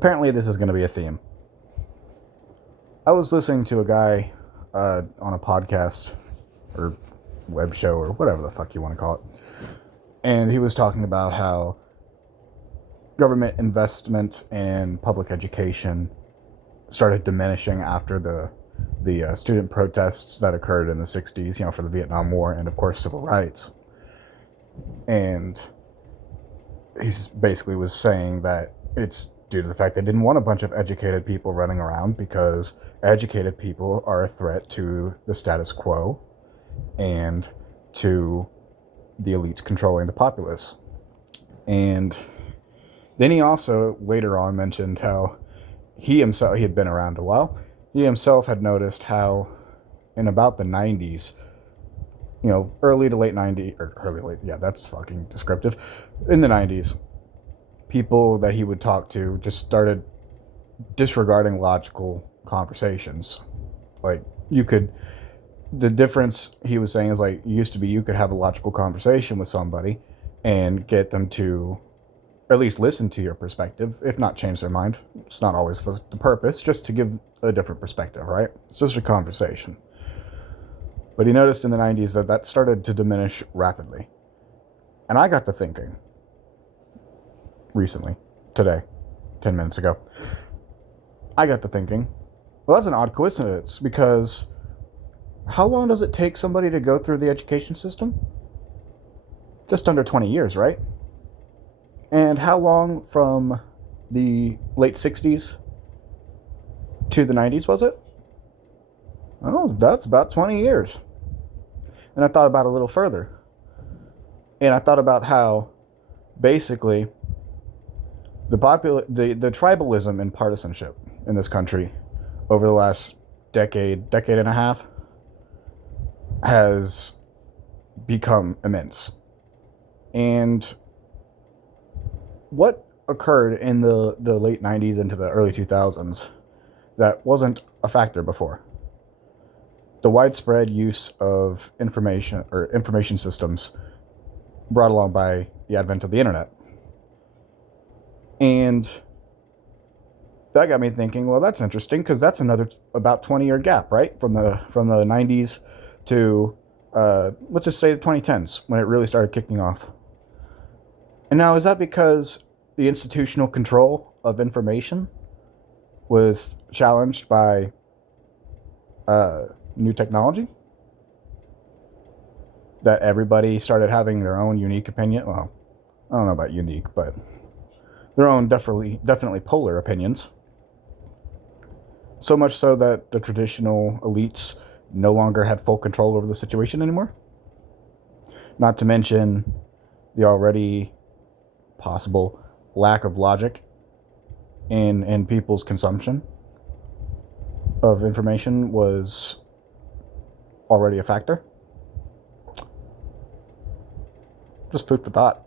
apparently this is going to be a theme. I was listening to a guy on a podcast or web show or whatever the fuck you want to call it. And he was talking about how government investment in public education started diminishing after the student protests that occurred in the 60s, for the Vietnam War and, of course, civil rights. And he basically was saying that it's due to the fact they didn't want a bunch of educated people running around because educated people are a threat to the status quo and to the elites controlling the populace. And then he also later on mentioned how he had been around a while. He himself had noticed how in about the 90s, early to late 90s, or late, that's fucking descriptive. In the 90s, people that he would talk to just started disregarding logical conversations. Like, the difference he was saying is like, used to be you could have a logical conversation with somebody and get them to at least listen to your perspective, if not change their mind. It's not always the purpose, just to give a different perspective, right? It's just a conversation. But he noticed in the 90s that started to diminish rapidly. And I got to thinking recently, today, 10 minutes ago, well, that's an odd coincidence, because how long does it take somebody to go through the education system? Just under 20 years, right? And how long from the late 60s to the 90s was it? Oh, that's about 20 years. And I thought about it a little further. And I thought about how basically the tribalism and partisanship in this country over the last decade and a half has become immense. And what occurred in the late 90s into the early 2000s that wasn't a factor before? The widespread use of information systems brought along by the advent of the internet. And that got me thinking, well, that's interesting, because that's another about 20-year gap, right? From the 90s to, let's just say the 2010s, when it really started kicking off. And now, is that because the institutional control of information was challenged by new technology? That everybody started having their own unique opinion? Well, I don't know about unique, but their own definitely polar opinions. So much so that the traditional elites no longer had full control over the situation anymore. Not to mention the already possible lack of logic in people's consumption of information was already a factor. Just food for thought.